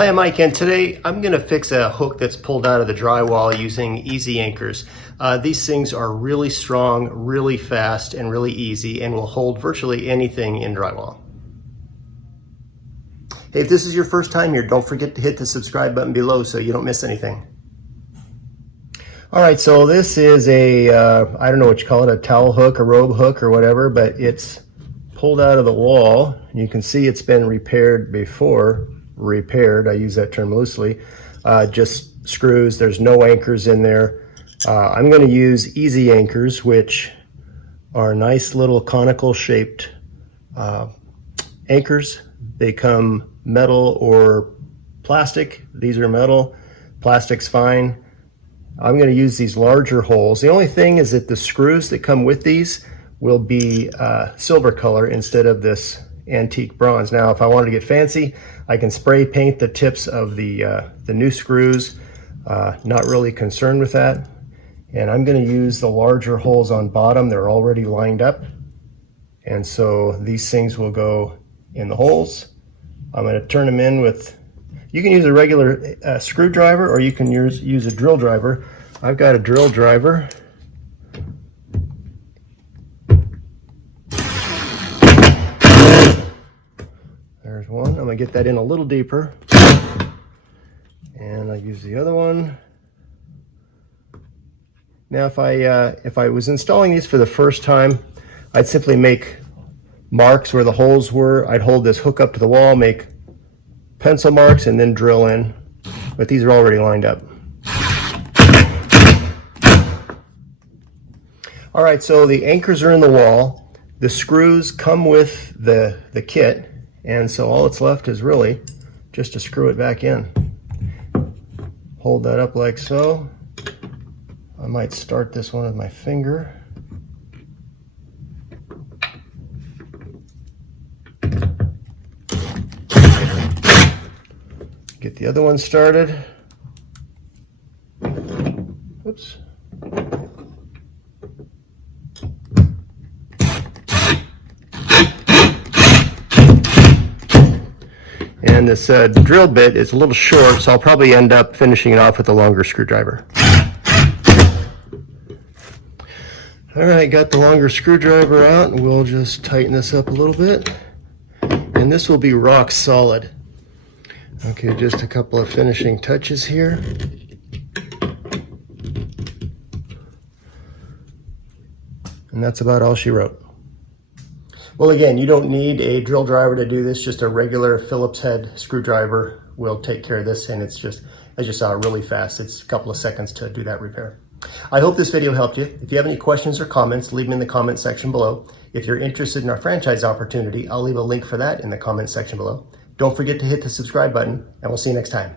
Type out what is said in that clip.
Hi, I'm Mike, and today I'm going to fix a hook that's pulled out of the drywall using easy anchors. These things are really strong, really fast, and really easy, and will hold virtually anything in drywall. Hey, if this is your first time here, don't forget to hit the subscribe button below so you don't miss anything. All right, so this is a, I don't know what you call it, a towel hook, a robe hook, or whatever, but it's pulled out of the wall. You can see it's been repaired before. Repaired, I use that term loosely, just screws. There's no anchors in there. I'm going to use easy anchors, which are nice little conical shaped anchors. They come metal or plastic. These are metal. Plastic's fine. I'm going to use these larger holes. The only thing is that the screws that come with these will be silver color instead of this antique bronze. Now, if I wanted to get fancy, I can spray paint the tips of the new screws. Not really concerned with that. And I'm going to use the larger holes on bottom. They're already lined up. And so these things will go in the holes. I'm going to turn them in with, you can use a regular screwdriver, or you can use a drill driver. I've got a drill driver. There's one. I'm going to get that in a little deeper. And I use the other one. Now if I was installing these for the first time, I'd simply make marks where the holes were. I'd hold this hook up to the wall, make pencil marks, and then drill in. But these are already lined up. All right, so the anchors are in the wall. The screws come with the kit. And so all that's left is really just to screw it back in. Hold that up like so. I might start this one with my finger. Get the other one started. Oops. And this drill bit is a little short, so I'll probably end up finishing it off with a longer screwdriver. All right, got the longer screwdriver out, and we'll just tighten this up a little bit. And this will be rock solid. Okay, just a couple of finishing touches here. And that's about all she wrote. Well, again, you don't need a drill driver to do this. Just a regular Phillips head screwdriver will take care of this, and it's just, as you saw, really fast. It's a couple of seconds to do that repair. I hope this video helped you. If you have any questions or comments, leave them in the comment section below. If you're interested in our franchise opportunity, I'll leave a link for that in the comment section below. Don't forget to hit the subscribe button, and we'll see you next time.